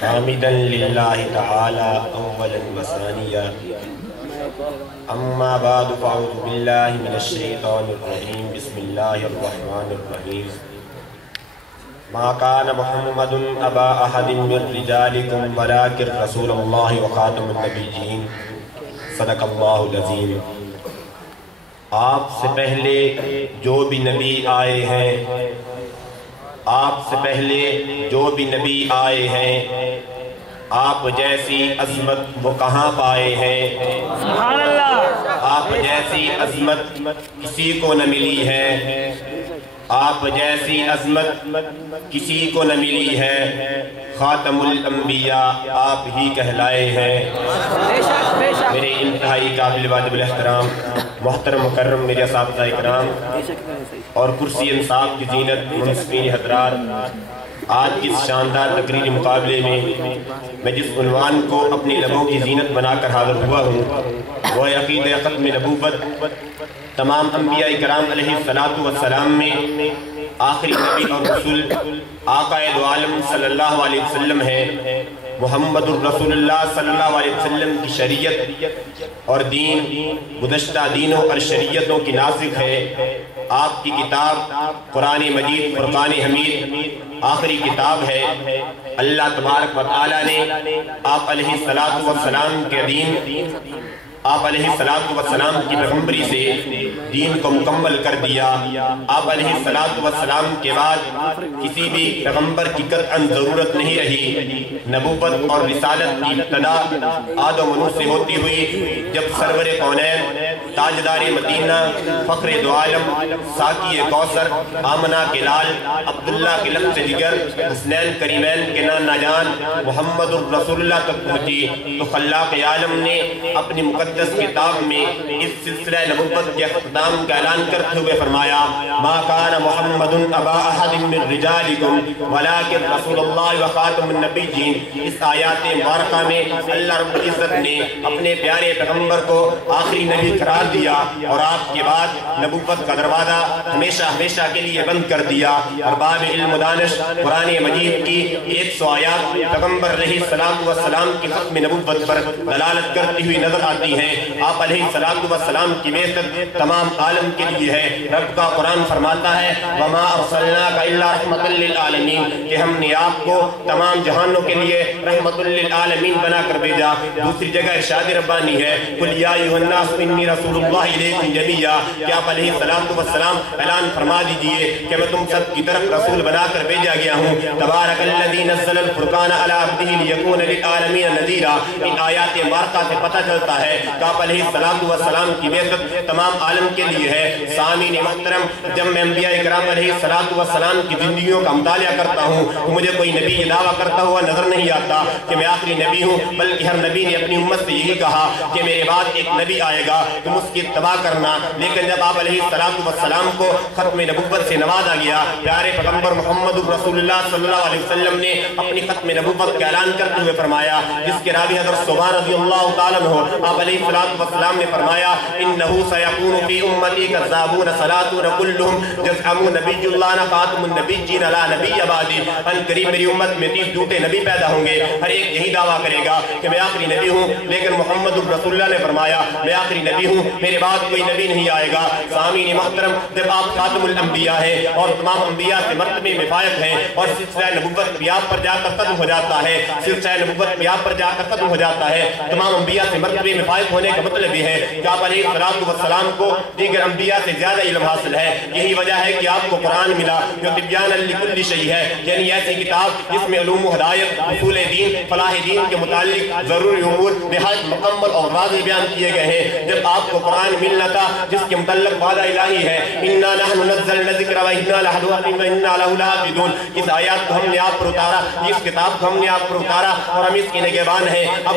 حامدا للہ تعالی اولا و ثانیا اما بعد فاعوذ باللہ من الشیطان الرجیم بسم اللہ الرحمن الرحیم ما کان محمد ابا احد من رجالکم ولکن رسول اللہ وخاتم النبیین صدق اللہ العظیم۔ آپ سے پہلے جو بھی نبی آئے ہیں، آپ سے پہلے جو بھی نبی آئے ہیں، آپ جیسی عظمت وہ کہاں پائے ہیں؟ سبحان اللہ۔ آپ جیسی عظمت کسی کو نہ ملی ہے، آپ جیسی عظمت کسی کو نہ ملی ہے، خاتم الانبیاء آپ ہی کہلائے ہیں۔ میرے انتہائی قابل واجب الاحترام محترم مکرم میرے اساتذہ اکرام اور کرسی انصاف کی زینت منصفین حضرات، آج کی اس شاندار تقریری مقابلے میں جس عنوان کو اپنی لبوں کی زینت بنا کر حاضر ہوا ہوں وہ عقیدہ ختم نبوت۔ تمام انبیاء کرام علیہ السلام میں آخری نبی اور رسول آقا دو عالم صلی اللہ علیہ وسلم ہے۔ محمد الرسول اللہ صلی اللہ علیہ وسلم کی شریعت اور دین گزشتہ دینوں اور شریعتوں کی ناسخ ہے۔ آپ کی کتاب قرآن مجید فرقان حمید آخری کتاب ہے۔ اللہ تبارک و تعالی نے آپ علیہ السلام کے دین، آپ علیہ السلام کی پیغمبری سے دین کو مکمل کر دیا۔ آپ علیہ السلام کے بعد کسی بھی پیغمبر کی قطعاً ضرورت نہیں رہی۔ نبوت اور رسالت کی ابتدا آدم و نوح سے ہوتی ہوئی، جب سرور کونین، تاجدار مدینہ، فخر دو عالم، ساقی کوثر، آمنہ کے لال، عبداللہ کے لفظ جگر، حسنین کریمین کے نانا جان محمد الرسول اللہ تک پہنچی تو خلاق عالم نے اپنی مقدس کتاب میں اس سلسلہ نبوت کے اختتام کا اعلان کرتے ہوئے فرمایا ما کان محمد ابا احد من رجالکم ولکن رسول اللہ وخاتم النبیین۔ اس آیات مبارکہ میں اللہ رب العزت نے اپنے پیارے پیغمبر کو آخری نبی قرار دیا اور آپ کے بعد نبوت کا دروازہ ہمیشہ ہمیشہ کے لیے بند کر دیا۔ اور باب علم و دانش قرآن مجید کی 100 آیات پیغمبر علیہ السلام کی ختم نبوت پر دلالت کرتی ہوئی نظر آتی ہیں۔ آپ علیہ السلام کی بعثت تمام عالم کے لیے ہے۔ رب کا قرآن فرماتا ہے وما ارسلناک الا رحمۃ للعالمین، کہ ہم نے آپ کو تمام جہانوں کے لیے رحمۃ للعالمین بنا کر بھیجا۔ دوسری جگہ ارشاد ربانی ہے قل یا ایھا الناس انی رسول اللہ الیکم جمیعا، کہ آپ علیہ السلام اعلان فرما دیجئے کہ میں تم سب کی طرف رسول بنا کر بھیجا گیا ہوں۔ تبارک الذی نزل الفرقان علی عبدہ لیکون للعالمین نذیرا۔ ان آیات مبارکہ سے پتہ چلتا ہے کہ آپ علیہ السلام کی بعثت تمام عالم کے لیے ہے۔ سامعین محترم، جب میں انبیاء کرام علیہ السلام کی زندگیوں کا مطالعہ کرتا ہوں تو مجھے کوئی نبی یہ دعویٰ کرتا ہوا نظر نہیں آتا کہ میں آخری نبی ہوں، بلکہ ہر نبی نے اپنی امت سے یہی کہا کہ میرے بعد ایک نبی آئے گا، تم اس کی اتباع کرنا۔ لیکن جب آپ علیہ السلام کو ختم نبوت سے نوازا گیا، پیارے پیغمبر محمد الرسول اللہ صلی اللہ علیہ وسلم نے اپنی ختم نبوت کا اعلان کرتے ہوئے فرمایا، جس کے راوی حضرت صبح رضی اللہ تعالیٰ عنہ، آپ علیہ السلام نے فرمایا انہو سیکون فی امتی کذابون صلاتون کلہم یزعمون نبی اللہ خاتم النبیین لا نبی بعدی۔ ان قریب میری امت میں 30 جھوٹے نبی پیدا ہوں گے، ہر ایک یہی دعویٰ کرے گا کہ میں آخری نبی ہوں، لیکن محمد الرسول اللہ نے فرمایا میں آخری نبی ہوں، میرے بعد کوئی نبی نہیں آئے گا۔ سامعین محترم، جب آپ خاتم الانبیاء ہیں اور تمام انبیاء سے مرتبے میں فائق ہیں اور سلسلہ نبوت بھی آپ پر جا کر ختم ہو جاتا ہے، سلسلہ نبوت بھی آپ پر جا کر ختم ہو جاتا ہے، تمام انبیاء سے مرتبے میں فائق ہونے کا مطلب یہ ہے کہ آپ علیہ السلام کو دیگر انبیاء سے زیادہ علم حاصل ہے۔ یہی وجہ ہے کہ آپ کو قرآن ملا جو تبیان لکل شیء ہے، یعنی ایسی کتاب جس میں علوم و ہدایت، اصول دین، فلاح دین کے متعلق ضروری امور نہایت مکمل اور واضح بیان کیے گئے ہیں۔ جب آپ کو قرآن ملنا تھا جس کے متعلق وعدہ الہی ہے انا نحن نزلنا الذکر وانا لہ لحافظون، اس آیات کو ہم نے آپ پر اتارا، اس کتاب کو ہم نے آپ پر اتارا اور ہم اس کے نگہبان ہیں۔ اب